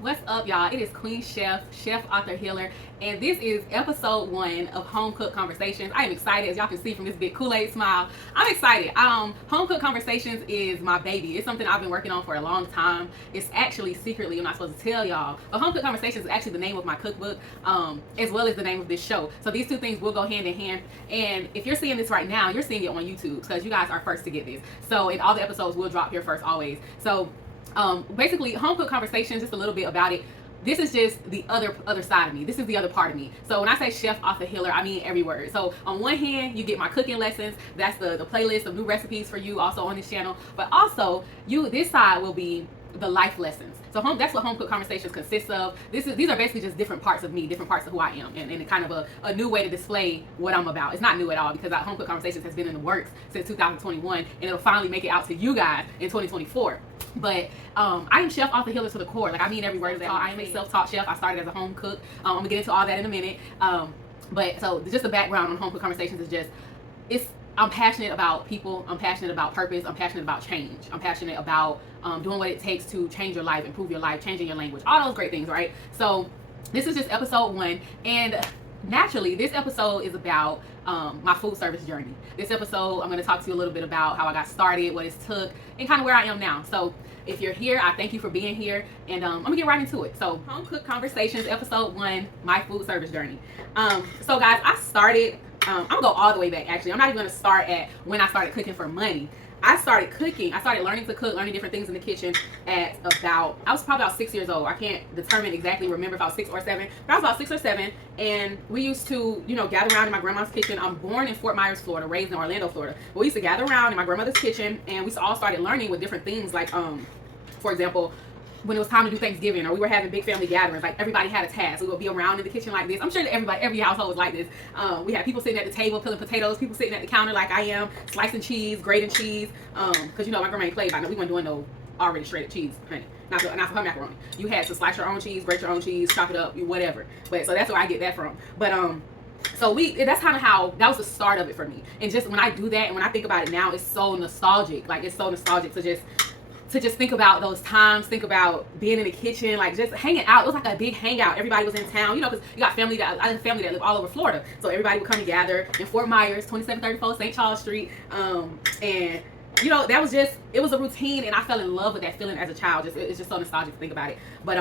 What's up, y'all? It is Queen Chef Author Healer, and this is episode 1 of Home Cook Conversations. I am excited, as y'all can see from this big Kool-Aid smile. I'm excited. Home Cook Conversations is my baby. It's something I've been working on for a long time. It's actually secretly, I'm not supposed to tell y'all, but Home Cook Conversations is actually the name of my cookbook, as well as the name of this show. So these two things will go hand in hand. And if you're seeing this right now, you're seeing it on YouTube because you guys are first to get this. So, and all the episodes will drop here first always. So basically, Home Cook Conversations, just a little bit about it. This is just the other side of me. This is the other part of me. So when I say chef, author, healer, I mean every word. So on one hand, you get my cooking lessons. That's the playlist of new recipes for you also on this channel. But also, this side will be the life lessons. So that's what Home Cook Conversations consists of. These are basically just different parts of me, different parts of who I am, and kind of a new way to display what I'm about. It's not new at all because Home Cook Conversations has been in the works since 2021, and it'll finally make it out to you guys in 2024. But I am chef, author, healer to the core. Like, I mean every word of that. I am a self-taught chef. I started as a home cook. I'm gonna get into all that in a minute. But so just the background on Home Cook Conversations is just I'm passionate about people. I'm passionate about purpose. I'm passionate about change. I'm passionate about doing what it takes to change your life, improve your life, changing your language, all those great things, right? So this is just episode 1, and naturally, this episode is about my food service journey. This episode, I'm going to talk to you a little bit about how I got started, what it took, and kind of where I am now. So if you're here, I thank you for being here, and I'm going to get right into it. So Home Cook Conversations, episode 1, my food service journey. So guys, I started, I'm going to go all the way back, actually. I'm not even going to start at when I started cooking for money. I started learning to cook, learning different things in the kitchen I was probably about 6 years old. I can't remember if I was 6 or 7, but I was about 6 or 7, and we used to, gather around in my grandma's kitchen. I'm born in Fort Myers, Florida, raised in Orlando, Florida. But we used to gather around in my grandmother's kitchen, and we all started learning with different things, like, for example, when it was time to do Thanksgiving, or we were having big family gatherings, like everybody had a task. We would be around in the kitchen like this. I'm sure that every household was like this. We had people sitting at the table peeling potatoes, people sitting at the counter like I am, slicing cheese, grating cheese. Because my grandma ain't played by now. We weren't doing no already shredded cheese, honey. Not for her macaroni. You had to slice your own cheese, grate your own cheese, chop it up, whatever. But so that's where I get that from. But so that's kind of how that was the start of it for me. And just when I do that, and when I think about it now, it's so nostalgic. Like, it's so nostalgic to just think about those times, think about being in the kitchen, like just hanging out. It was like a big hangout. Everybody was in town, because you got I have a family that live all over Florida. So everybody would come together in Fort Myers, 2734 St. Charles Street. And that was it was a routine, and I fell in love with that feeling as a child. It's just so nostalgic to think about it. But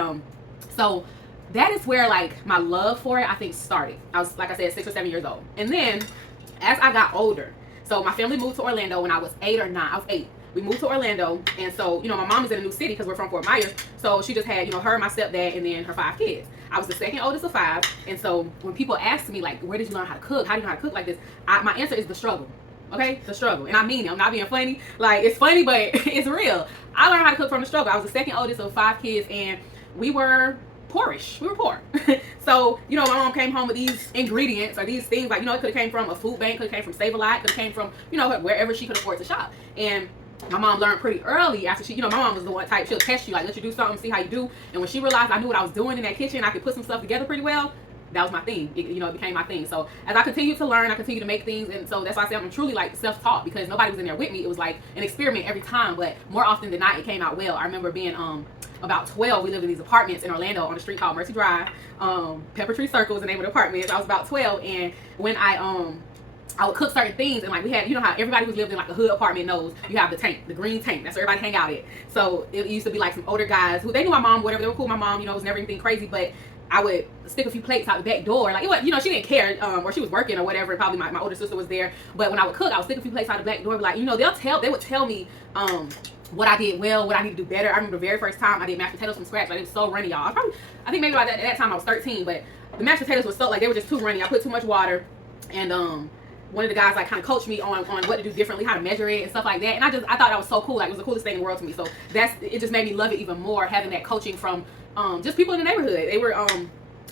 so that is where, like, my love for it, I think, started. I was, like I said, 6 or 7 years old. And then as I got older, so my family moved to Orlando when I was 8 or 9. I was 8. We moved to Orlando, and so, my mom is in a new city because we're from Fort Myers, so she just had, her, my stepdad, and then her 5 kids. I was the second oldest of 5, and so when people ask me, like, where did you learn how to cook? How do you know how to cook like this? My answer is the struggle, okay? The struggle, and I mean it. I'm not being funny. Like, it's funny, but it's real. I learned how to cook from the struggle. I was the second oldest of 5 kids, and we were poorish. We were poor. So, my mom came home with these ingredients or these things, like, it could have came from a food bank, could have came from Save a Lot, could have came from, wherever she could afford to shop. And my mom learned pretty early after my mom was the one type, she'll test you, like, let you do something, see how you do. And when she realized I knew what I was doing in that kitchen, I could put some stuff together pretty well, that was my thing. It became my thing. So as I continued to learn, I continued to make things, and so that's why I say I'm truly, like, self-taught, because nobody was in there with me. It was like an experiment every time, but more often than not, it came out well. I remember being about 12, we lived in these apartments in Orlando on a street called Mercy Drive. Pepper Tree Circle was the name of the apartment. I was about 12, and when I would cook certain things, and like we had, how everybody who's lived in like a hood apartment knows you have the tank, the green tank. That's where everybody hang out at. So it used to be like some older guys who, they knew my mom, whatever, they were cool. My mom, it was never anything crazy, but I would stick a few plates out the back door. Like, it was, she didn't care, or she was working or whatever. Probably my older sister was there. But when I would cook, I would stick a few plates out the back door. Like, they would tell me what I did well, what I need to do better. I remember the very first time I did mashed potatoes from scratch. Like, it was so runny, y'all. I think maybe at that time I was 13, but the mashed potatoes were so, like, they were just too runny. I put too much water, and one of the guys, like, kind of coached me on what to do differently, how to measure it and stuff like that. And I thought that was so cool. Like, it was the coolest thing in the world to me. So it just made me love it even more, having that coaching from just people in the neighborhood. They were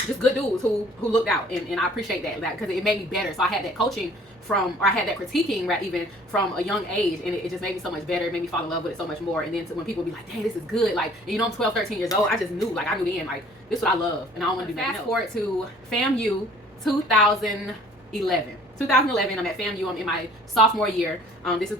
just good dudes who looked out, and I appreciate that, because it made me better. So I had that coaching I had that critiquing, right, even from a young age, and it just made me so much better. It made me fall in love with it so much more. And then when people would be like, dang, this is good, like, I'm 12, 13 years old, I just knew, like, I knew then, like, this is what I love, and I don't want to do nothing else. Fast forward to FAMU 2011. 2011, I'm at FAMU. I'm in my sophomore year. This is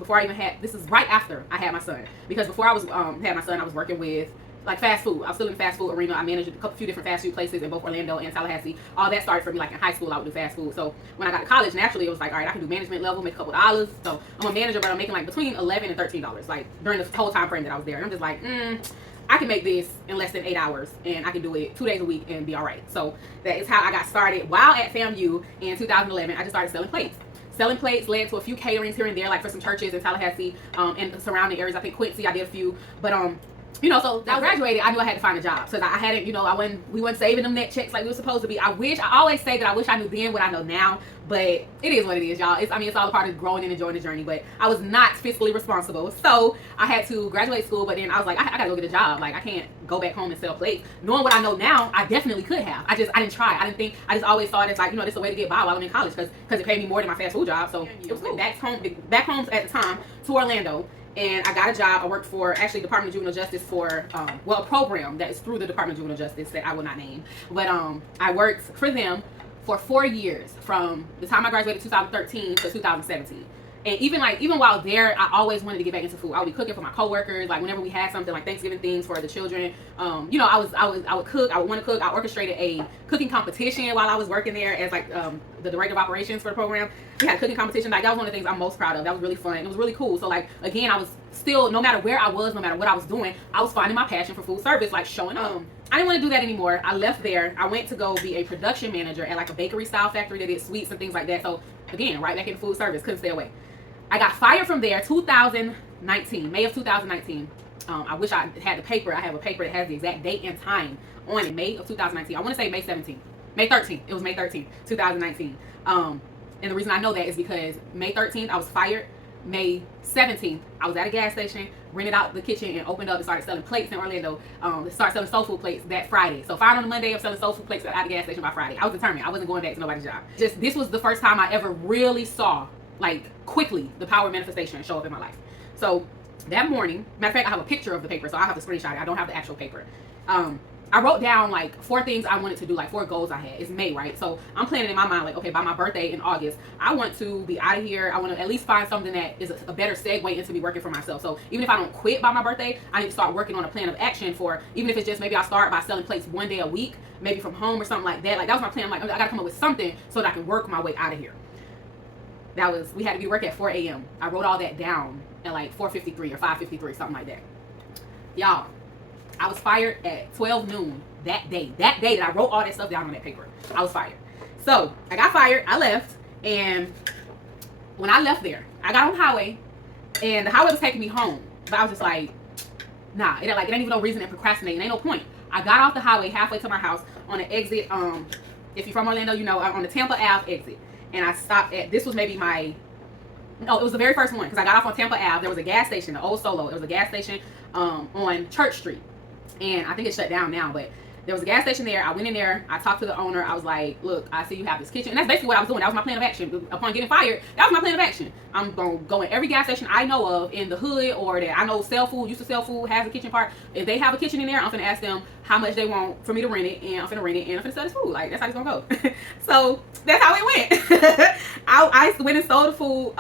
right after I had my son, because before I was had my son, I was working with like fast food. I was still in the fast food arena. I managed a few different fast food places in both Orlando and Tallahassee. All that started for me like in high school. I would do fast food. So when I got to college, naturally it was like, all right, I can do management level, make a couple dollars. So I'm a manager, but I'm making like between $11 and $13 like during the whole time frame that I was there. And I'm just like, I can make this in less than 8 hours, and I can do it 2 days a week and be all right. So that is how I got started. While at FAMU in 2011, I just started selling plates. Selling plates led to a few caterings here and there, like for some churches in Tallahassee and the surrounding areas. I think Quincy, I did a few, but you know, so I graduated, I knew I had to find a job. So I hadn't, you know, we wasn't saving them net checks like we were supposed to be. I always say that I wish I knew then what I know now, but it is what it is, y'all. It's all a part of growing and enjoying the journey, but I was not fiscally responsible. So I had to graduate school, but then I was like, I gotta go get a job. Like, I can't go back home and sell plates. Knowing what I know now, I definitely could have. I didn't try. I just always thought it's like, you know, this is a way to get by while I'm in college because it paid me more than my fast food job. So it was cool. Back home at the time to Orlando. And I got a job. I worked for actually Department of Juvenile Justice for a program that is through the Department of Juvenile Justice that I will not name. But I worked for them for 4 years from the time I graduated 2013 to 2017. And even while there, I always wanted to get back into food. I would be cooking for my coworkers. Like whenever we had something like Thanksgiving things for the children, you know, I would cook. I would want to cook. I orchestrated a cooking competition while I was working there as like the director of operations for the program. We had a cooking competition. Like that was one of the things I'm most proud of. That was really fun. It was really cool. So like again, I was still, no matter where I was, no matter what I was doing, I was finding my passion for food service, like showing up. I didn't want to do that anymore. I left there. I went to go be a production manager at like a bakery style factory that did sweets and things like that. So again, right back in food service, couldn't stay away. I got fired from there 2019, May of 2019. I wish I had the paper. I have a paper that has the exact date and time on it, May of 2019. I want to say May 17th. May 13th. It was May 13th, 2019. And the reason I know that is because May 13th, I was fired. May 17th, I was at a gas station, rented out the kitchen and opened up and started selling plates in Orlando. Started selling soul food plates that Friday. So fired on the Monday of selling soul food plates at the gas station by Friday. I was determined. I wasn't going back to nobody's job. Just this was the first time I ever really saw, like quickly, the power of manifestation show up in my life. So that morning, matter of fact, I have a picture of the paper, so I have to screenshot it. I don't have the actual paper. I wrote down like 4 things I wanted to do, like 4 goals I had. It's May, right? So I'm planning in my mind, like, okay, by my birthday in August, I want to be out of here. I want to at least find something that is a better segue into me working for myself. So even if I don't quit by my birthday, I need to start working on a plan of action for, even if it's just maybe I'll start by selling plates 1 day a week, maybe from home or something like that. Like that was my plan. I'm like, I gotta come up with something so that I can work my way out of here. We had to be work at 4 a.m. I wrote all that down at like 4:53 or 5:53, something like that. Y'all, I was fired at 12 noon that day that I wrote all that stuff down on that paper. I was fired. So I got fired, I left, and when I left there, I got on the highway, and the highway was taking me home. But I was just like, nah, it ain't even no reason to procrastinate. It ain't no point. I got off the highway halfway to my house on the exit. If you're from Orlando, you know, on the Tampa Ave exit. And I stopped at, this was maybe it was the very first one, because I got off on Tampa Ave. There was a gas station, the old Solo. It was a gas station on Church Street. And I think it's shut down now, but there was a gas station there. I went in there. I talked to the owner. I was like, look, I see you have this kitchen. And that's basically what I was doing. That was my plan of action. Upon getting fired, that was my plan of action. I'm going to go in every gas station I know of in the hood, or that I know used to sell food, has a kitchen part. If they have a kitchen in there, I'm going to ask them how much they want for me to rent it, and I'm going to rent it, and I'm going to sell this food. Like, that's how it's going to go. So that's how it went. I went and sold the food.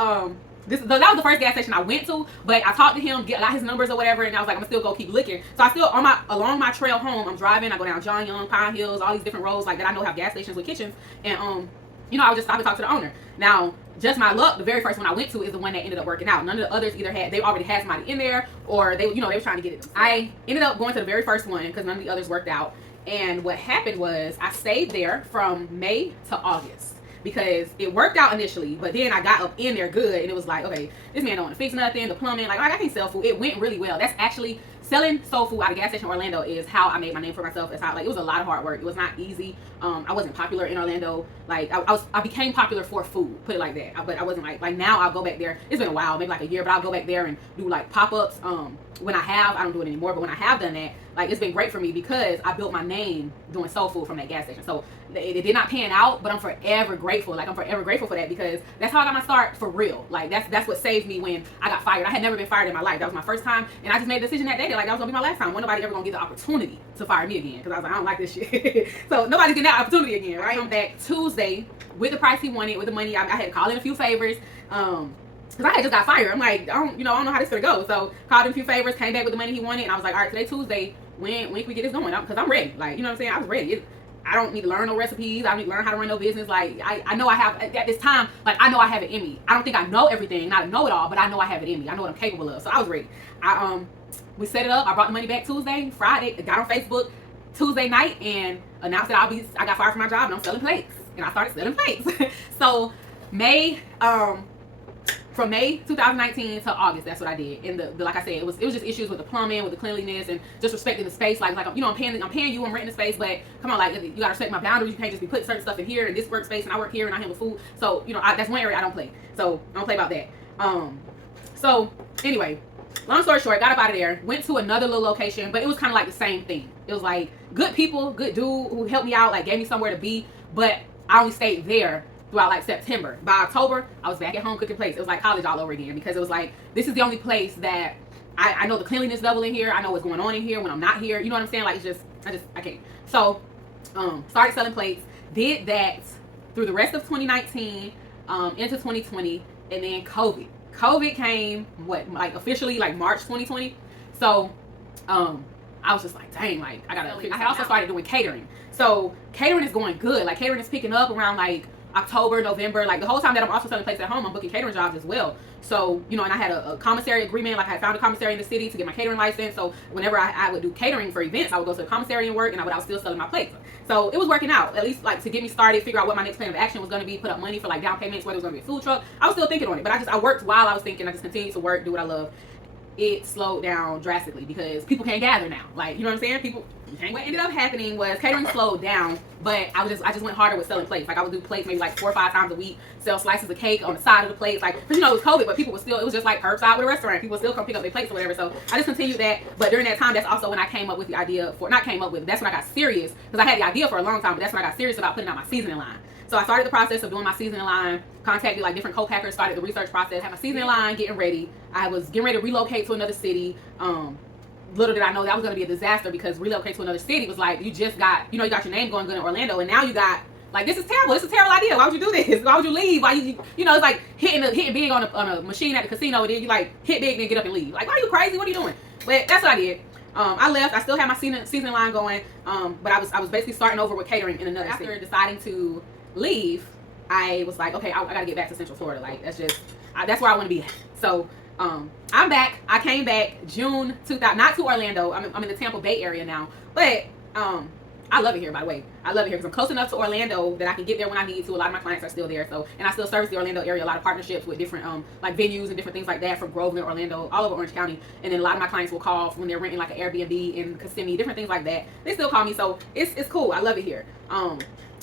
That was the first gas station I went to, but I talked to him, got his numbers or whatever, and I was like, I'm gonna still go keep looking. So I still, along my trail home, I'm driving, I go down John Young, Pine Hills, all these different roads like that I know have gas stations with kitchens, and you know, I would just stop and talk to the owner. Now, just my luck, the very first one I went to is the one that ended up working out. None of the others they already had somebody in there, or they were trying to get it themselves. I ended up going to the very first one because none of the others worked out. And what happened was I stayed there from May to August, because it worked out initially, but then I got up in there good, and it was like, okay, this man don't want to fix nothing, the plumbing, like, I can't sell food. It went really well. That's actually, selling soul food out of gas station Orlando is how I made my name for myself. It's how, like, it was a lot of hard work. It was not easy. I wasn't popular in Orlando. Like, I became popular for food, put it like that. But I wasn't like now I'll go back there. It's been a while, maybe like a year, but I'll go back there and do like pop-ups. When I don't do it anymore, but when I have done that, like, it's been great for me because I built my name doing soul food from that gas station. So it did not pan out, but I'm forever grateful. Like, I'm forever grateful for that, because that's how I got my start for real. Like, that's what saved me when I got fired. I had never been fired in my life. That was my first time, and I just made a decision that day that, like, that was gonna be my last time. Wasn't nobody ever gonna get the opportunity to fire me again, because I was like, I don't like this shit. So nobody's getting that opportunity again, right? I'm back Tuesday with the price he wanted, with the money. I had to call in a few favors. Because I had just got fired. I'm like, I don't know how this is gonna go. So called him a few favors, came back with the money he wanted, and I was like, all right, today Tuesday, when can we get this going? Because I'm ready. Like, you know what I'm saying? I was ready. I don't need to learn no recipes. I don't need to learn how to run no business. Like, I know I have, at this time, like, I know I have it in me. I don't think I know everything, not know it all, but I know I have it in me. I know what I'm capable of. So I was ready. We set it up. I brought the money back Tuesday, Friday, got on Facebook Tuesday night and announced that I got fired from my job and I'm selling plates. And I started selling plates. So from May 2019 to August, that's what I did. And like I said, it was just issues with the plumbing, with the cleanliness, and just respecting the space. Like you know, I'm paying you, I'm renting the space, but come on, like, you gotta respect my boundaries. You can't just be putting certain stuff in here and this workspace, and I work here and I handle food. So, you know, that's one area I don't play. So I don't play about that. So anyway, long story short, got up out of there, went to another little location, but it was kind of like the same thing. It was like good people, good dude who helped me out, like gave me somewhere to be, but I only stayed there throughout like September. By October, I was back at home cooking plates. It was like college all over again, because it was like, this is the only place that I know the cleanliness level in here. I know what's going on in here when I'm not here. You know what I'm saying? Like, I can't. So, started selling plates. Did that through the rest of 2019, into 2020, and then COVID. COVID came, officially like March 2020. So, I was just like, dang, like, I had also started doing catering. So catering is going good. Like, catering is picking up around like October, November. Like, the whole time that I'm also selling plates at home, I'm booking catering jobs as well. So, you know, and I had a commissary agreement. Like, I had found a commissary in the city to get my catering license. So whenever I would do catering for events, I would go to the commissary and work, and I was still selling my plates. So it was working out, at least like to get me started, figure out what my next plan of action was going to be, put up money for like down payments, whether it was going to be a food truck. I was still thinking on it, but I worked while I was thinking. I just continued to work, do what I love. It slowed down drastically because people can't gather now. Like, you know what I'm saying? What ended up happening was catering slowed down, but I just went harder with selling plates. Like, I would do plates maybe like 4 or 5 times a week, sell slices of cake on the side of the plates. Like, because, you know, it was COVID, but people were still, it was just like curbside with a restaurant. People would still come pick up their plates or whatever. So I just continued that. But during that time, that's also when I came up with the idea that's when I got serious, because I had the idea for a long time, but that's when I got serious about putting out my seasoning line. So I started the process of doing my seasoning line, contacted like different co-packers, started the research process, had my seasoning line, getting ready. I was getting ready to relocate to another city. Little did I know that was going to be a disaster, because relocate to another city was like, you got your name going good in Orlando, and now you got, like, this is terrible. It's a terrible idea. Why would you do this? Why would you leave? Why you know, it's like hitting big on a machine at the casino, and then you like hit big and then get up and leave. Like, why are you crazy? What are you doing? But that's what I did. I left. I still had my seasoning line going, but I was basically starting over with catering in another city. After deciding to leave, I was like, okay, I gotta get back to Central Florida. Like, that's where I want to be at. So I'm back. I came back June 2000, not to Orlando. I'm in the Tampa Bay area now, but I love it here, by the way. I love it here because I'm close enough to Orlando that I can get there when I need to. A lot of my clients are still there, so, and I still service the Orlando area. A lot of partnerships with different like venues and different things like that, from Groveland, Orlando, all over Orange County. And then a lot of my clients will call when they're renting like an Airbnb in Kissimmee, different things like that. They still call me, so it's cool. I love it here.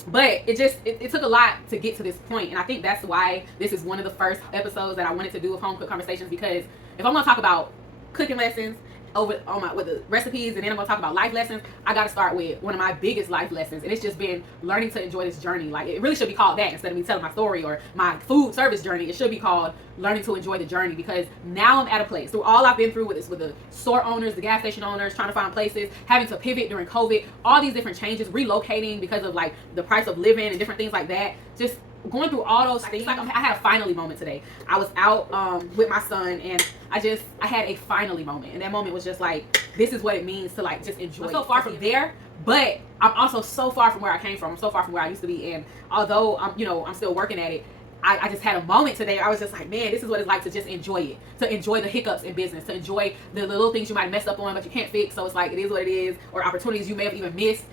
But it took a lot to get to this point, and I think that's why this is one of the first episodes that I wanted to do of Home Cook Conversations, because if I'm gonna talk about cooking lessons with the recipes, and then I'm gonna talk about life lessons, I gotta start with one of my biggest life lessons, and it's just been learning to enjoy this journey. Like, it really should be called that instead of me telling my story or my food service journey. It should be called learning to enjoy the journey, because now I'm at a place through all I've been through with the store owners, the gas station owners, trying to find places, having to pivot during COVID, all these different changes, relocating because of like the price of living and different things like that. Just going through all those things. Like, I had a finally moment today. I was out with my son, and I had a finally moment, and that moment was just like, this is what it means to like just enjoy. I'm so far from there, but I'm also so far from where I came from. I'm so far from where I used to be, and although I'm still working at it, I just had a moment today. I was just like, man, this is what it's like to just enjoy it, to enjoy the hiccups in business, to enjoy the little things you might mess up on but you can't fix. So it's like, it is what it is, or opportunities you may have even missed.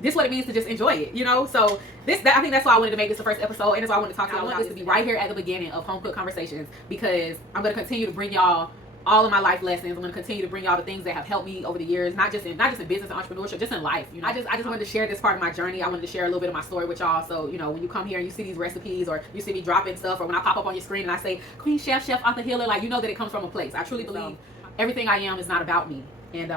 This is what it means to just enjoy it, you know? So I think that's why I wanted to make this the first episode, and that's why I wanted to talk to y'all. I want this to be right here at the beginning of Home Cook Conversations, because I'm going to continue to bring y'all all of my life lessons. I'm going to continue to bring y'all the things that have helped me over the years, not just in business and entrepreneurship, just in life. You know, I just wanted to share this part of my journey. I wanted to share a little bit of my story with y'all. So, you know, when you come here and you see these recipes, or you see me dropping stuff, or when I pop up on your screen and I say Queen Chef Author Healer, like, you know that it comes from a place. I truly believe everything I am is not about me, and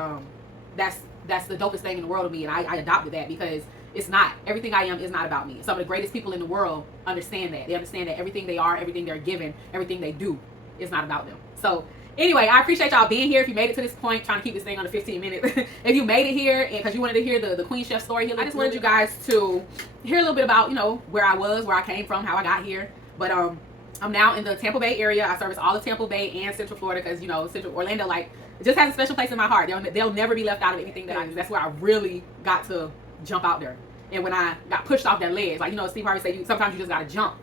that's the dopest thing in the world to me, and I adopted that, because it's not. Everything I am is not about me. Some of the greatest people in the world understand that. They understand that everything they are, everything they're given, everything they do is not about them. So anyway, I appreciate y'all being here. If you made it to this point, trying to keep this thing under 15 minutes. If you made it here and because you wanted to hear the Queen Chef story, I just wanted you guys to hear a little bit about, you know, where I was, where I came from, how I got here. But I'm now in the Tampa Bay area. I service all of Tampa Bay and Central Florida, because, you know, Central Orlando, like, it just has a special place in my heart. They'll never be left out of anything that I do. That's where I really got to jump out there. And when I got pushed off that ledge, like, you know, Steve Harvey said, sometimes you just got to jump.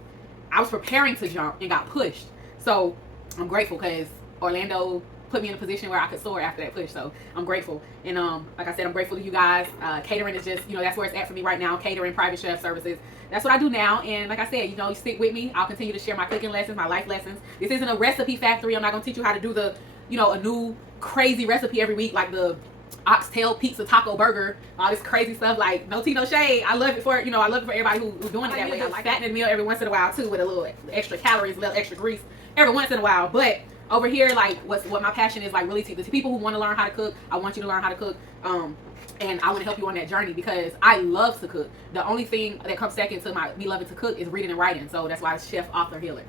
I was preparing to jump and got pushed. So I'm grateful because Orlando put me in a position where I could soar after that push. So I'm grateful. And like I said, I'm grateful to you guys. Catering is just, you know, that's where it's at for me right now. Catering, private chef services. That's what I do now. And like I said, you know, you stick with me. I'll continue to share my cooking lessons, my life lessons. This isn't a recipe factory. I'm not going to teach you how to do the, you know, a new crazy recipe every week, like the oxtail pizza taco burger, all this crazy stuff. Like, no tea, no shade. I love it for, you know, I love it for everybody who's doing it that way. I like fattening the meal every once in a while too, with a little extra calories, a little extra grease every once in a while. But over here, like, what my passion is, like, really the people who want to learn how to cook, I want you to learn how to cook. And I want to help you on that journey because I love to cook. The only thing that comes second to me loving to cook is reading and writing. So that's why it's chef, author, healer.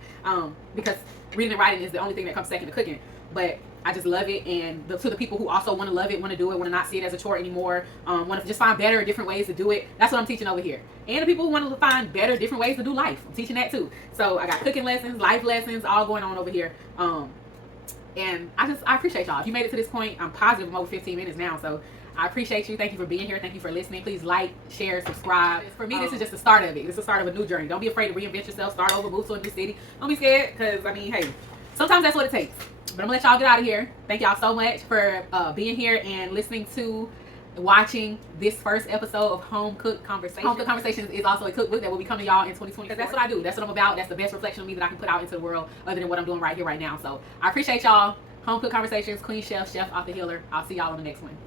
Because reading and writing is the only thing that comes second to cooking. But I just love it. And to the people who also want to love it, want to do it, want to not see it as a chore anymore, want to just find better, different ways to do it. That's what I'm teaching over here. And the people who want to find better, different ways to do life, I'm teaching that too. So I got cooking lessons, life lessons, all going on over here. And I appreciate y'all. If you made it to this point, I'm positive I'm over 15 minutes now. So I appreciate you. Thank you for being here. Thank you for listening. Please like, share, subscribe. For me, this is just the start of it. This is the start of a new journey. Don't be afraid to reinvent yourself. Start over, move to a new city. Don't be scared because, I mean, hey, sometimes that's what it takes. But I'm going to let y'all get out of here. Thank y'all so much for being here and listening to, watching this first episode of Home Cook Conversations. Home Cook Conversations is also a cookbook that will be coming to y'all in 2020. That's what I do. That's what I'm about. That's the best reflection of me that I can put out into the world other than what I'm doing right here, right now. So I appreciate y'all. Home Cook Conversations, Queen Chef, Chef, Author, Healer. I'll see y'all on the next one.